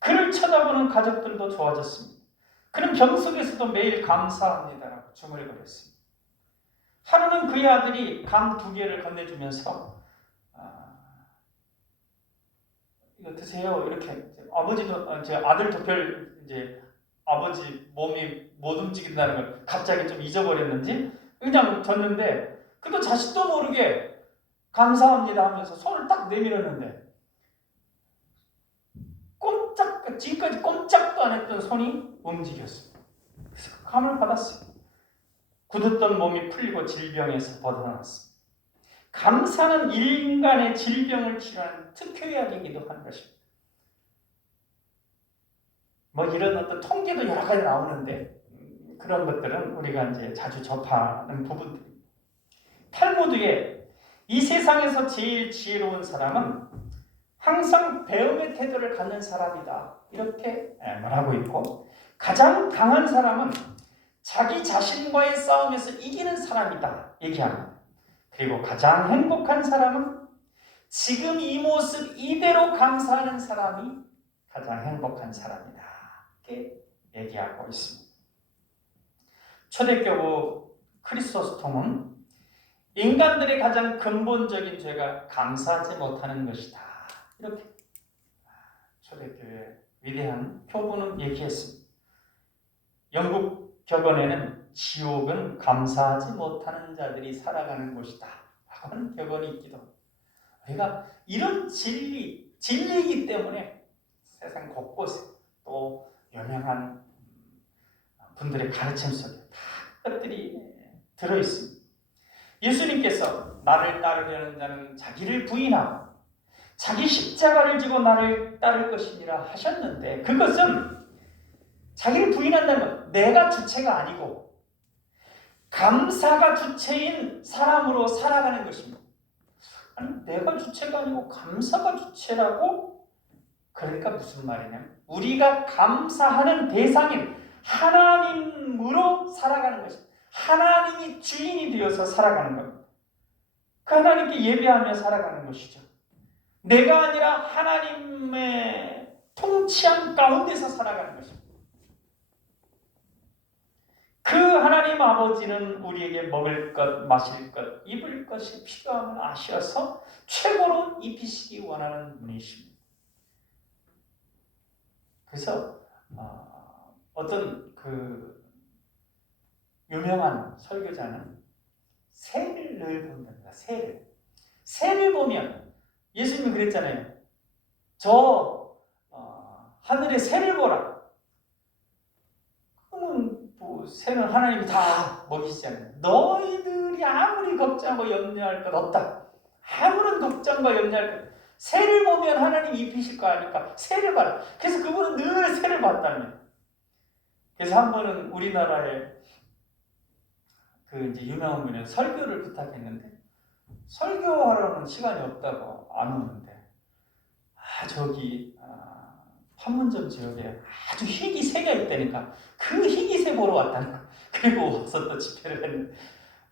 그를 쳐다보는 가족들도 좋아졌습니다. 그는 병 속에서도 매일 감사합니다라고 주문을 걸었습니다. 하루는 그의 아들이 감 2개를 건네주면서 이거 드세요 이렇게 아버지도 제 아들도 별 이제 아버지 몸이 못 움직인다는 걸 갑자기 좀 잊어버렸는지 그냥 줬는데 그도 자식도 모르게 감사합니다 하면서 손을 딱 내밀었는데 지금까지 꼼짝도 안 했던 손이 움직였어요. 그래서 감을 받았어요. 굳었던 몸이 풀리고 질병에서 벗어났습니다. 감사는 인간의 질병을 치료하는 특효약이기도 한 것입니다. 이런 어떤 통계도 여러 가지 나오는데 그런 것들은 우리가 이제 자주 접하는 부분들입니다. 탈무드에 이 세상에서 제일 지혜로운 사람은 항상 배움의 태도를 갖는 사람이다. 이렇게 말하고 있고 가장 강한 사람은 자기 자신과의 싸움에서 이기는 사람이다. 얘기합니다. 그리고 가장 행복한 사람은 지금 이 모습 이대로 감사하는 사람이 가장 행복한 사람이다. 이렇게 얘기하고 있습니다. 초대교부 크리소스톰은 인간들의 가장 근본적인 죄가 감사하지 못하는 것이다. 이렇게 초대교회의 위대한 교부는 얘기했습니다. 영국 격언에는 지옥은 감사하지 못하는 자들이 살아가는 곳이다 라고 하는 격언이 있기도 합니다. 우리가 이런 진리이기 때문에 세상 곳곳에 또 유명한 분들의 가르침 속에 다 것들이 들어있습니다. 예수님께서 나를 따르려는 자는 자기를 부인하고 자기 십자가를 지고 나를 따를 것이니라 하셨는데, 그것은 자기를 부인한다는 건 내가 주체가 아니고 감사가 주체인 사람으로 살아가는 것입니다. 아니, 내가 주체가 아니고 감사가 주체라고? 그러니까 무슨 말이냐면 우리가 감사하는 대상인 하나님으로 살아가는 것입니다. 하나님이 주인이 되어서 살아가는 겁니다. 그 하나님께 예배하며 살아가는 것이죠. 내가 아니라 하나님의 통치함 가운데서 살아가는 것입니다. 그 하나님 아버지는 우리에게 먹을 것, 마실 것, 입을 것이 필요함을 아셔서 최고로 입히시기 원하는 분이십니다. 그래서 어떤 그 유명한 설교자는 새를 늘 본답니다. 새를 보면 예수님이 그랬잖아요. 저 하늘의 새를 보라. 그러면 뭐 새는 하나님이 다 먹이시잖아요. 너희들이 아무리 걱정하고 염려할 것 없다. 아무런 걱정과 염려할 것. 새를 보면 하나님 입히실 거 아니까 새를 봐라. 그래서 그분은 늘 새를 봤답니다. 그래서 한 번은 우리나라에 그 이제 유명한 분이 설교를 부탁했는데 설교하러는 시간이 없다고 안 오는데 저기 판문점 지역에 아주 희귀새가 있다니까 그 희귀새 보러 왔다는 거야. 그리고 와서 또 집회를 했는데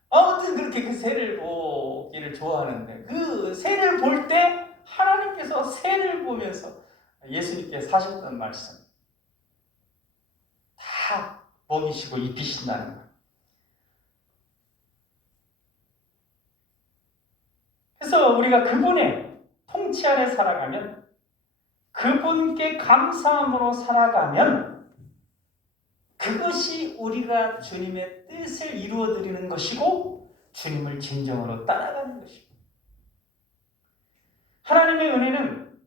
아무튼 그렇게 그 새를 보기를 좋아하는데 그 새를 볼 때 하나님께서 새를 보면서 예수님께서 하셨던 말씀 다 먹이시고 입히신다는 거야. 그래서 우리가 그분의 통치 아래 살아가면, 그분께 감사함으로 살아가면 그것이 우리가 주님의 뜻을 이루어드리는 것이고 주님을 진정으로 따라가는 것입니다. 하나님의 은혜는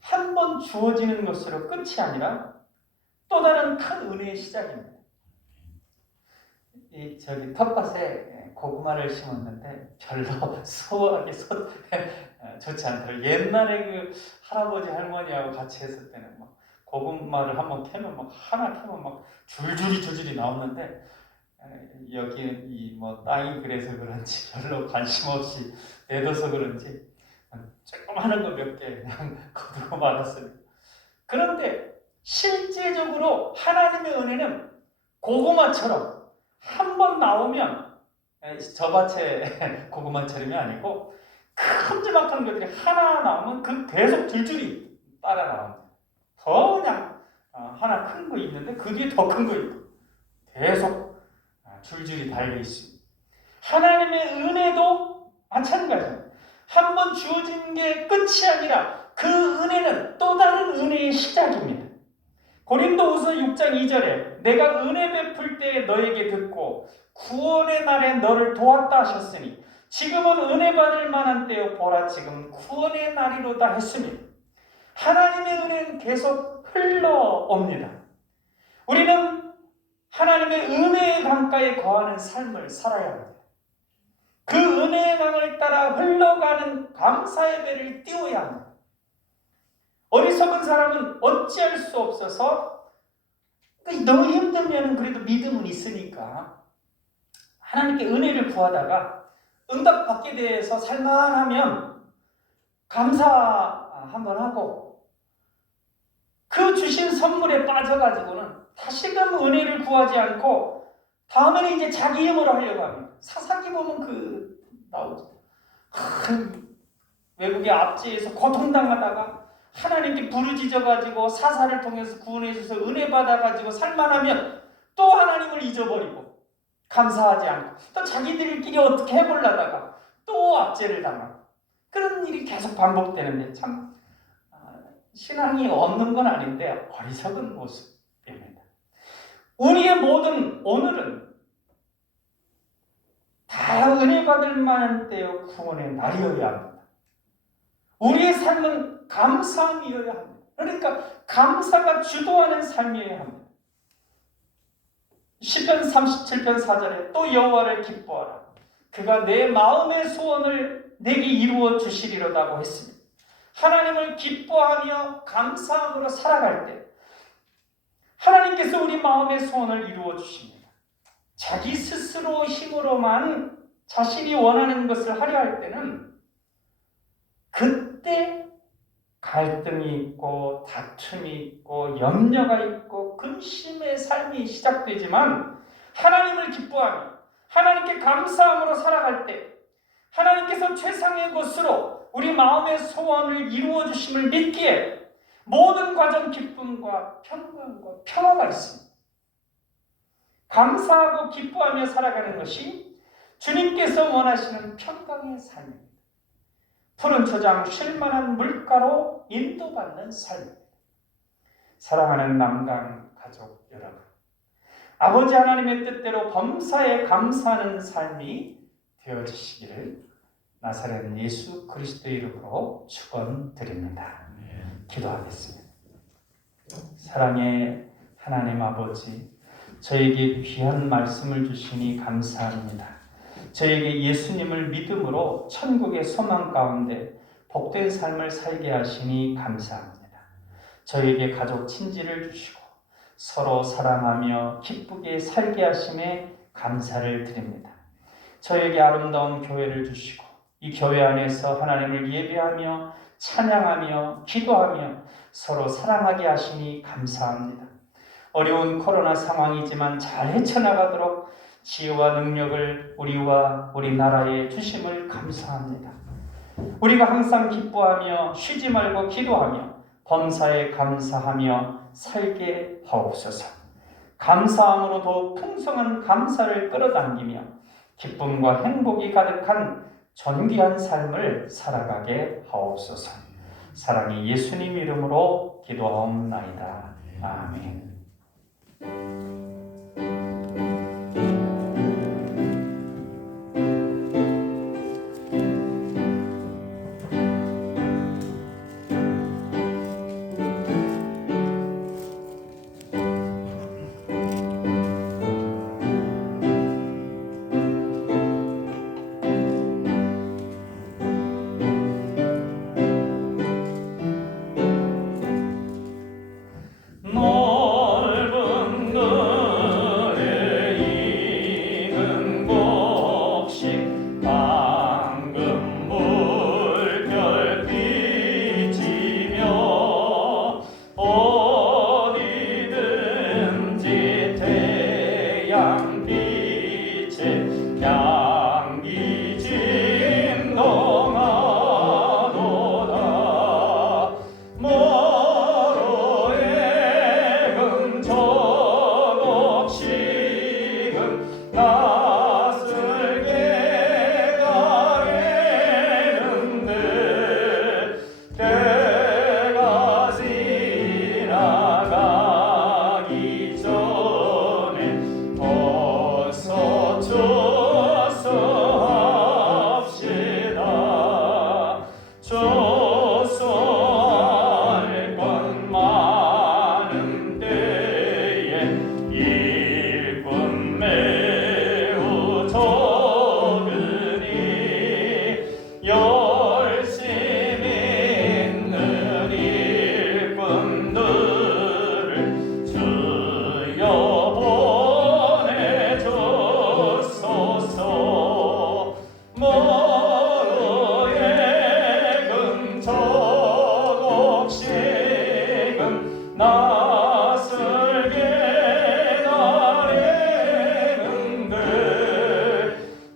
한 번 주어지는 것으로 끝이 아니라 또 다른 큰 은혜의 시작입니다. 저기 텃밭에 고구마를 심었는데 별로 수확이 좋지 않더라고요. 옛날에 그 할아버지 할머니하고 같이 했을 때는 막 고구마를 한번 캐면 막 하나 캐면 막 줄줄이 나오는데 여기는 이 뭐 땅이 그래서 그런지 별로 관심 없이 내둬서 그런지 조그마한 거 몇 개 그냥 거두고 말았습니다. 그런데 실제적으로 하나님의 은혜는 고구마처럼 한 번 나오면 저 밭에 고구마처럼이 아니고 큼지막한 것들이 하나 나오면 그 계속 줄줄이 따라 나옵니다. 더 그냥 하나 큰 거 있는데 그 뒤에 더 큰 거 있고 계속 줄줄이 달려 있습니다. 하나님의 은혜도 마찬가지입니다. 한 번 주어진 게 끝이 아니라 그 은혜는 또 다른 은혜의 시작입니다. 고린도후서 6장 2절에 내가 은혜 베풀 때에 너에게 듣고 구원의 날에 너를 도왔다 하셨으니 지금은 은혜 받을 만한 때요 보라 지금 구원의 날이로다 했습니다. 하나님의 은혜는 계속 흘러옵니다. 우리는 하나님의 은혜의 강가에 거하는 삶을 살아야 합니다. 그 은혜의 강을 따라 흘러가는 감사의 배를 띄워야 합니다. 어리석은 사람은 어찌할 수 없어서 너무 힘들면 그래도 믿음은 있으니까 하나님께 은혜를 구하다가 응답받게 돼서 살만하면 감사 한번 하고 그 주신 선물에 빠져가지고는 다시금 은혜를 구하지 않고 다음에는 이제 자기 힘으로 하려고 합니다. 사사기 보면 나오죠. 외국의 압제에서 고통당하다가 하나님께 부르짖어가지고 사사를 통해서 구원해 주셔서 은혜 받아가지고 살만하면 또 하나님을 잊어버리고 감사하지 않고 또 자기들끼리 어떻게 해보려다가 또 압제를 당하고 그런 일이 계속 반복되는데 참 신앙이 없는 건 아닌데 어리석은 모습입니다. 우리의 모든 오늘은 다 은혜 받을 만한 때요 구원의 날이어야 합니다. 우리의 삶은 감사함이어야 합니다. 그러니까 감사가 주도하는 삶이어야 합니다. 시편 37편 4절에 또 여호와를 기뻐하라. 그가 내 마음의 소원을 내게 이루어 주시리로다고 했습니다. 하나님을 기뻐하며 감사함으로 살아갈 때 하나님께서 우리 마음의 소원을 이루어 주십니다. 자기 스스로 힘으로만 자신이 원하는 것을 하려 할 때는 그때 갈등이 있고 다툼이 있고 염려가 있고 근심의 삶이 시작되지만 하나님을 기뻐하며 하나님께 감사함으로 살아갈 때 하나님께서 최상의 것으로 우리 마음의 소원을 이루어 주심을 믿기에 모든 과정 기쁨과 평강과 평화가 있습니다. 감사하고 기뻐하며 살아가는 것이 주님께서 원하시는 평강의 삶입니다. 푸른 초장 쉴만한 물가로 인도받는 삶입니다. 사랑하는 남강 가족 여러분, 아버지 하나님의 뜻대로 범사에 감사하는 삶이 되어지시기를 나사렛 예수 그리스도의 이름으로 축원드립니다. 기도하겠습니다. 사랑의 하나님 아버지, 저에게 귀한 말씀을 주시니 감사합니다. 저에게 예수님을 믿음으로 천국의 소망 가운데 복된 삶을 살게 하시니 감사합니다. 저에게 가족 친지를 주시고 서로 사랑하며 기쁘게 살게 하심에 감사를 드립니다. 저에게 아름다운 교회를 주시고 이 교회 안에서 하나님을 예배하며 찬양하며 기도하며 서로 사랑하게 하시니 감사합니다. 어려운 코로나 상황이지만 잘 헤쳐나가도록 지혜와 능력을 우리와 우리 나라에 주심을 감사합니다. 우리가 항상 기뻐하며 쉬지 말고 기도하며 범사에 감사하며 살게 하옵소서. 감사함으로 더욱 풍성한 감사를 끌어당기며 기쁨과 행복이 가득한 존귀한 삶을 살아가게 하옵소서. 사랑이 예수님 이름으로 기도하옵나이다. 아멘.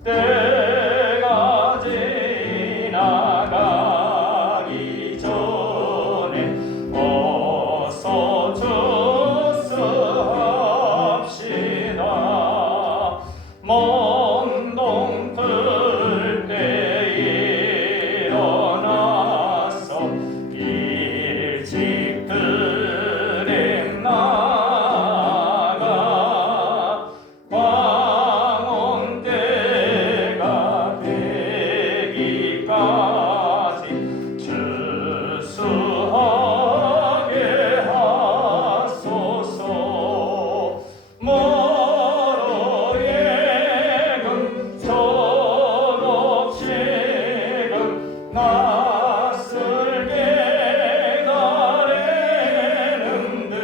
때가 지나가 주스합시다. 몽동 뜰 때 일어나서 일찍 들에 나가 광원 때가 되기까지 주수하게 하소서. 낯설게 가래는데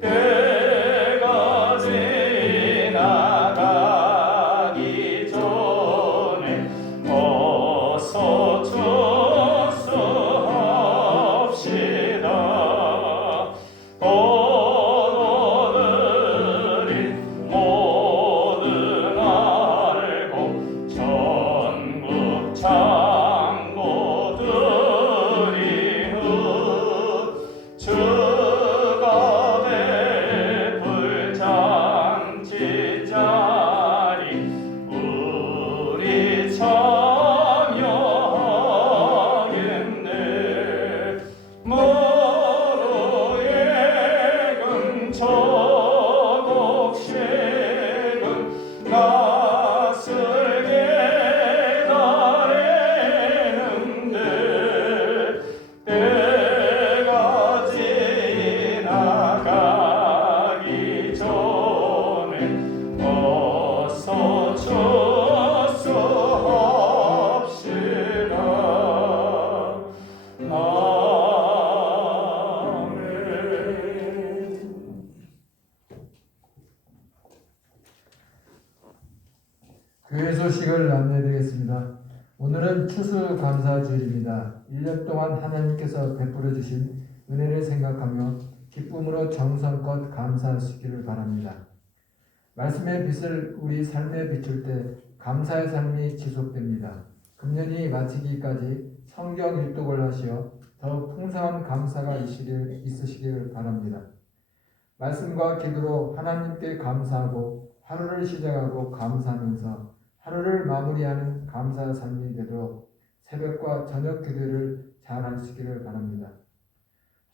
때가 지나가기 전에 어서 주수합시다. 도도들이 모든 알고 전국 장로들이 주가 베풀 잔치 자리 우리 참여하겠네. 무로의 금초곡식은 낯설게 가래는데 때가 지나가기 전에 어서 주수합시다. 아멘. 교회 소식을 안내드리겠습니다. 오늘은 추수감사주일입니다. 1년 동안 하나님께서 베풀어 주신 은혜를 생각하며 기쁨으로 정성껏 감사하시기를 바랍니다. 말씀의 빛을 우리 삶에 비출 때 감사의 삶이 지속됩니다. 금년이 마치기까지 성경 일독을 하시어 더욱 풍성한 감사가 있으시기를 바랍니다. 말씀과 기도로 하나님께 감사하고 하루를 시작하고 감사하면서 하루를 마무리하는 감사의 삶이 되도록 새벽과 저녁 기도를 잘 하시기를 바랍니다.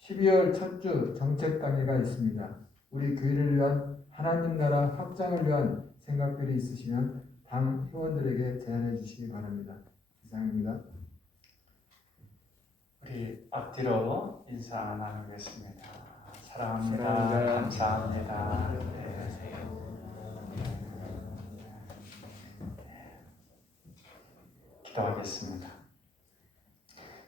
12월 첫 주 정책당회가 있습니다. 우리 교회를 위한 하나님 나라 확장을 위한 생각들이 있으시면 당 회원들에게 제안해 주시기 바랍니다. 이상입니다. 우리 앞뒤로 인사 나누겠습니다. 사랑합니다. 사랑합니다. 감사합니다. 네. 기도하겠습니다.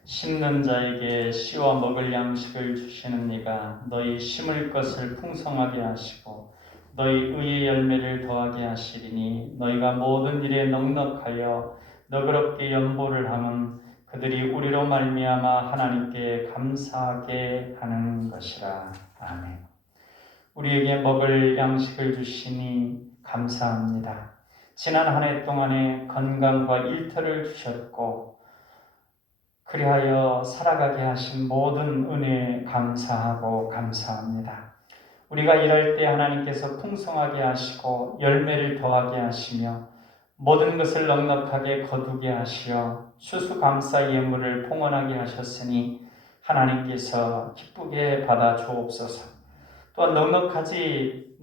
심는 자에게 씨와 먹을 양식을 주시는 이가 너희 심을 것을 풍성하게 하시고 너희 의의 열매를 더하게 하시리니 너희가 모든 일에 넉넉하여 너그럽게 연보를 하면 그들이 우리로 말미암아 하나님께 감사하게 하는 것이라. 아멘. 우리에게 먹을 양식을 주시니 감사합니다. 지난 한 해 동안에 건강과 일터를 주셨고 그리하여 살아가게 하신 모든 은혜에 감사하고 감사합니다. 우리가 일할 때 하나님께서 풍성하게 하시고 열매를 더하게 하시며 모든 것을 넉넉하게 거두게 하시어 추수감사 예물을 봉헌하게 하셨으니 하나님께서 기쁘게 받아 주옵소서. 또한 넉넉하게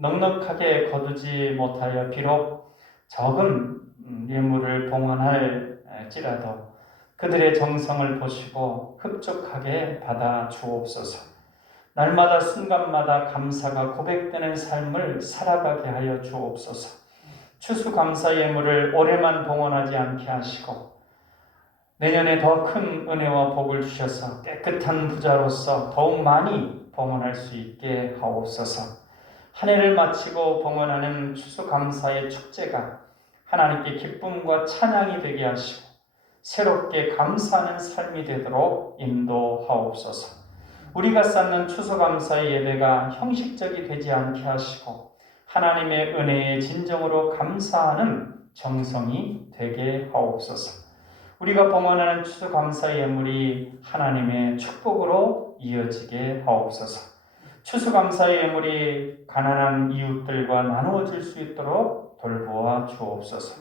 거두지 못하여 비록 적은 예물을 봉헌할지라도 그들의 정성을 보시고 흡족하게 받아 주옵소서. 날마다 순간마다 감사가 고백되는 삶을 살아가게 하여 주옵소서. 추수감사 예물을 올해만 봉헌하지 않게 하시고 내년에 더 큰 은혜와 복을 주셔서 깨끗한 부자로서 더욱 많이 봉헌할 수 있게 하옵소서. 한 해를 마치고 봉헌하는 추수감사의 축제가 하나님께 기쁨과 찬양이 되게 하시고 새롭게 감사하는 삶이 되도록 인도하옵소서. 우리가 쌓는 추수감사의 예배가 형식적이 되지 않게 하시고 하나님의 은혜에 진정으로 감사하는 정성이 되게 하옵소서. 우리가 봉헌하는 추수감사 예물이 하나님의 축복으로 이어지게 하옵소서. 추수감사의 예물이 가난한 이웃들과 나누어질 수 있도록 돌보아 주옵소서.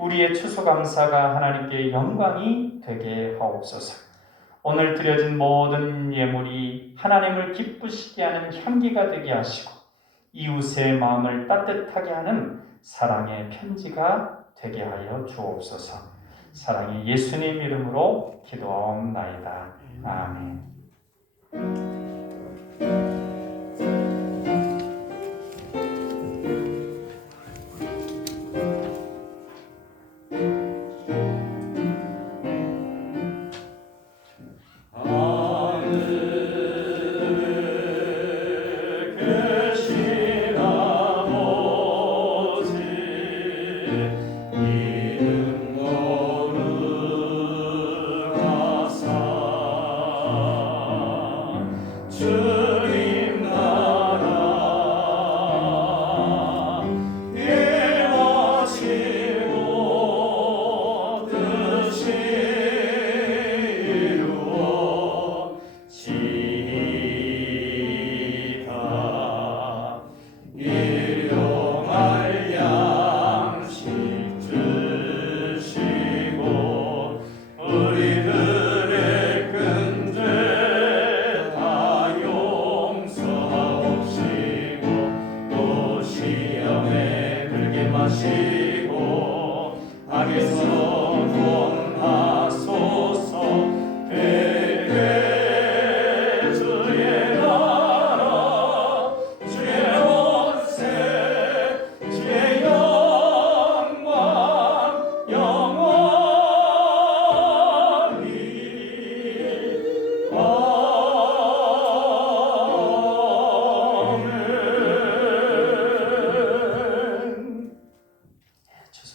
우리의 추수감사가 하나님께 영광이 되게 하옵소서. 오늘 드려진 모든 예물이 하나님을 기쁘시게 하는 향기가 되게 하시고 이웃의 마음을 따뜻하게 하는 사랑의 편지가 되게 하여 주옵소서. 사랑의 예수님 이름으로 기도하옵나이다. 아멘.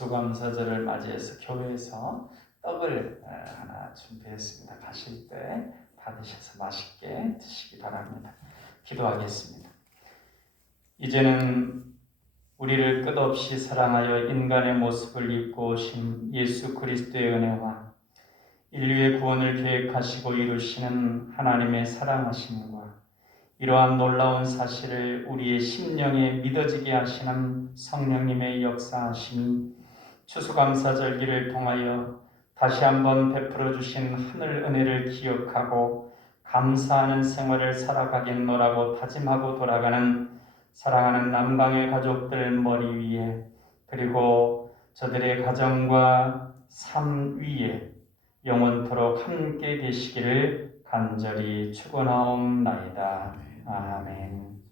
추수감사절을 맞이해서 교회에서 떡을 하나 준비했습니다. 가실 때 받으셔서 맛있게 드시기 바랍니다. 기도하겠습니다. 이제는 우리를 끝없이 사랑하여 인간의 모습을 입고 오신 예수 그리스도의 은혜와 인류의 구원을 계획하시고 이루시는 하나님의 사랑하심과 이러한 놀라운 사실을 우리의 심령에 믿어지게 하시는 성령님의 역사하심이 추수감사절기를 통하여 다시 한번 베풀어 주신 하늘 은혜를 기억하고 감사하는 생활을 살아가겠노라고 다짐하고 돌아가는 사랑하는 남강의 가족들 머리 위에 그리고 저들의 가정과 삶 위에 영원토록 함께 계시기를 간절히 축원하옵나이다. 아멘.